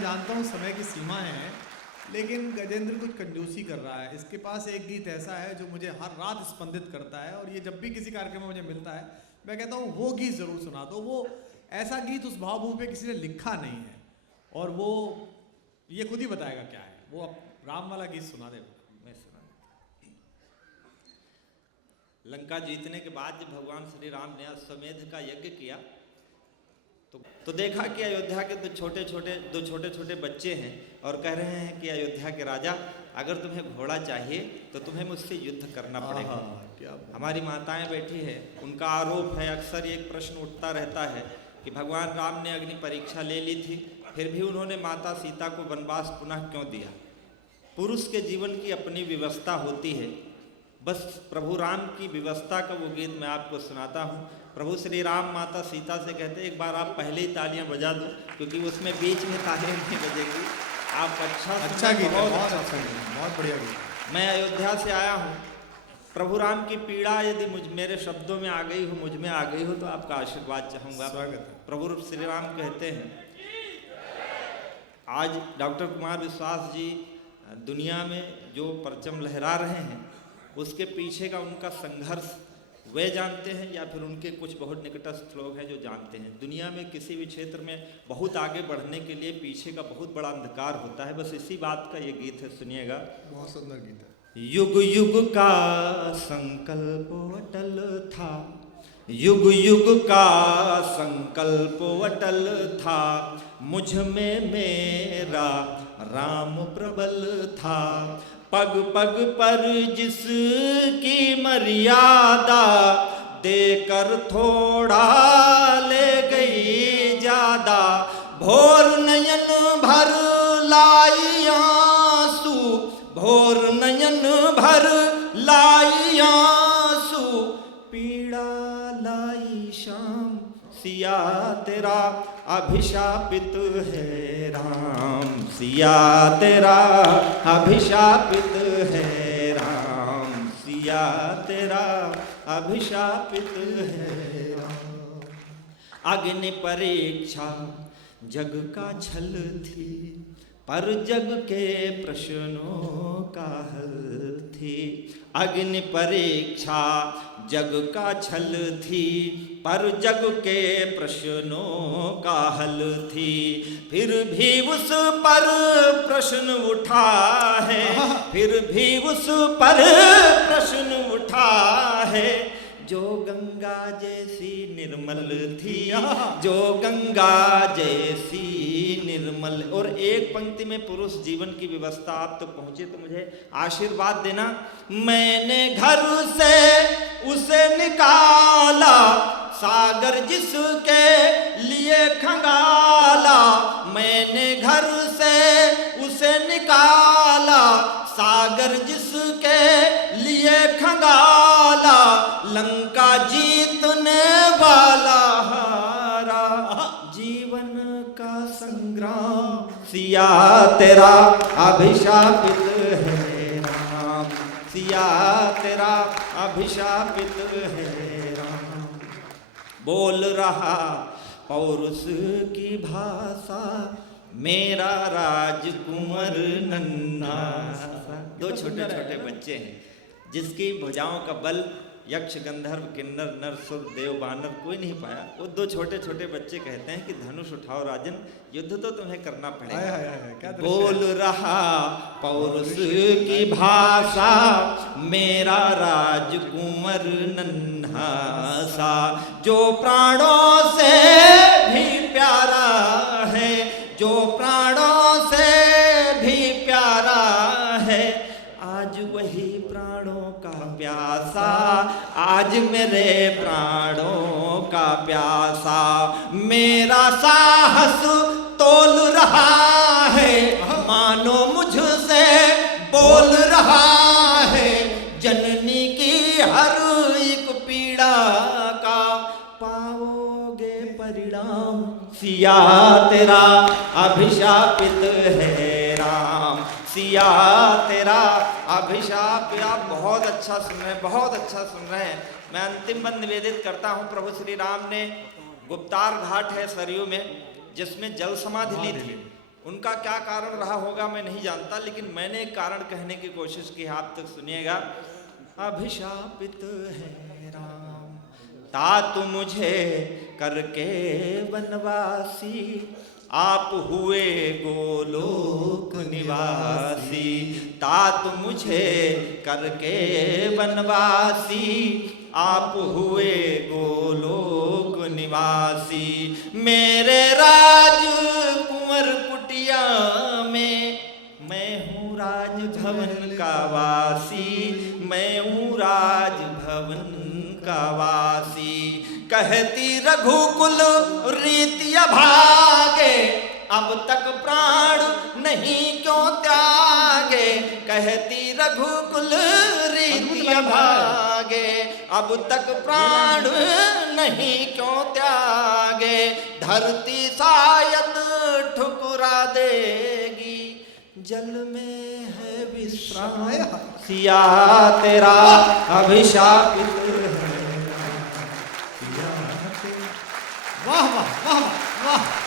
मैं जानता हूँ समय की सीमा है, लेकिन गजेंद्र कुछ कंजूसी कर रहा है। इसके पास एक गीत ऐसा है जो मुझे हर रात स्पंदित करता है, और ये जब भी किसी कार्यक्रम में मुझे मिलता है मैं कहता हूँ वो गीत ज़रूर सुना दो। वो ऐसा गीत उस भावभूमि पे किसी ने लिखा नहीं है, और वो ये खुद ही बताएगा क्या है। वो राम वाला गीत सुना दे। मैं सुना। लंका जीतने के बाद जब भगवान श्री राम ने अश्वमेध का यज्ञ किया तो देखा कि अयोध्या के दो छोटे छोटे बच्चे हैं और कह रहे हैं कि अयोध्या के राजा, अगर तुम्हें घोड़ा चाहिए तो तुम्हें मुझसे युद्ध करना पड़ेगा। हमारी माताएं बैठी है, उनका आरोप है, अक्सर एक प्रश्न उठता रहता है कि भगवान राम ने अग्नि परीक्षा ले ली थी, फिर भी उन्होंने माता सीता को वनवास पुनः क्यों दिया। पुरुष के जीवन की अपनी व्यवस्था होती है, बस प्रभु राम की व्यवस्था का वो गीत मैं आपको सुनाता हूँ। प्रभु श्री राम माता सीता से कहते एक बार आप पहले ही तालियां बजा दो, क्योंकि उसमें बीच में तालियां नहीं बजेगी। आप अच्छा गीत, बहुत बढ़िया गीत। मैं अयोध्या से आया हूँ, प्रभु राम की पीड़ा यदि मेरे शब्दों में आ गई हो, मुझ में आ गई हो, तो आपका आशीर्वाद चाहूँगा। प्रभु श्री राम कहते हैं, आज डॉक्टर कुमार विश्वास जी दुनिया में जो परचम लहरा रहे हैं, उसके पीछे का उनका संघर्ष वे जानते हैं या फिर उनके कुछ बहुत निकटस्थ लोग हैं जो जानते हैं। दुनिया में किसी भी क्षेत्र में बहुत आगे बढ़ने के लिए पीछे का बहुत बड़ा अंधकार होता है। बस इसी बात का ये गीत है, सुनिएगा। बहुत सुंदर गीत है। युग युग का संकल्प अटल था, युग युग का संकल्प अटल था, मुझ में मेरा राम प्रबल था। पग पग पर जिसकी मर्यादा, देकर थोड़ा ले गई ज्यादा। भोर नयन भर लाई आंसू, भोर नयन भर लाई आंसू, पीड़ा लाई शाम, सिया तेरा अभिशापित है राम, सिया तेरा अभिशापित है राम, सिया तेरा अभिशापित है राम। अग्नि परीक्षा जग का छल थी, पर जग के प्रश्नों का हल थी। अग्नि परीक्षा जग का छल थी, पर जग के प्रश्नों का हल थी। फिर भी उस पर प्रश्न उठा है, फिर भी उस पर प्रश्न उठा है, जो गंगा जैसी निर्मल थी, जो गंगा जैसी निर्मल। और एक पंक्ति में पुरुष जीवन की व्यवस्था आप तो पहुंचे तो मुझे आशीर्वाद देना। मैंने घर से उसे निकाला, सागर जिसके लिए खंगाला। मैंने घर से उसे निकाला, सागर जिसके लिए खंगाला। लंका जीतने वाला हारा, जीवन का संग्राम, सिया तेरा अभिशापित है राम, सिया तेरा अभिशापित है राम। बोल रहा पौरुष की भाषा, मेरा राजकुंवर नन्हा। दो छोटे छोटे बच्चे हैं जिसकी भुजाओं का बल यक्ष गंधर्व किन्नर नर सुर देव बानर कोई नहीं पाया। वो दो छोटे छोटे बच्चे कहते हैं कि धनुष उठाओ राजन, युद्ध तो तुम्हें करना पड़ेगा। बोल रहा पौरुष की भाषा, मेरा राजकुंवर नन्हा सा, जो प्राणों से भी प्यारा है, जो प्राणों से भी प्यारा है। आज वही प्राणों का प्यासा, आज मेरे प्राणों का प्यासा। मेरा साहस तोल रहा है, मानो मुझसे बोल रहा है। जननी की हर एक पीड़ा का पाओगे परिणाम, सिया तेरा अभिशापित है राम, सिया तेरा अभिशाप। आप बहुत अच्छा सुन रहे हैं, बहुत अच्छा सुन रहे हैं। मैं अंतिम बंद निवेदित करता हूँ। प्रभु श्री राम ने गुप्तार घाट है सरयू में, जिसमें जल समाधि ली थी। उनका क्या कारण रहा होगा मैं नहीं जानता, लेकिन मैंने एक कारण कहने की कोशिश की, आप तक सुनिएगा। अभिशापित है राम तात मुझे करके वनवासी, आप हुए गोलोक निवासी। तात मुझे करके वनवासी, आप हुए गोलोक निवासी। मेरे राज कुंवर कुटिया में मैं हूँ राजभवन का वासी, मैं हूँ राजभवन का वासी। कहती रघुकुल रीतिया भागे, अब तक प्राण नहीं क्यों त्यागे। कहती रघुकुल रीतिया भागे, अब तक प्राण नहीं क्यों त्यागे। धरती शायद ठुकरा देगी, जल में है विश्राम, सिया तेरा अभिशापित है। वाह वाह वाह वाह।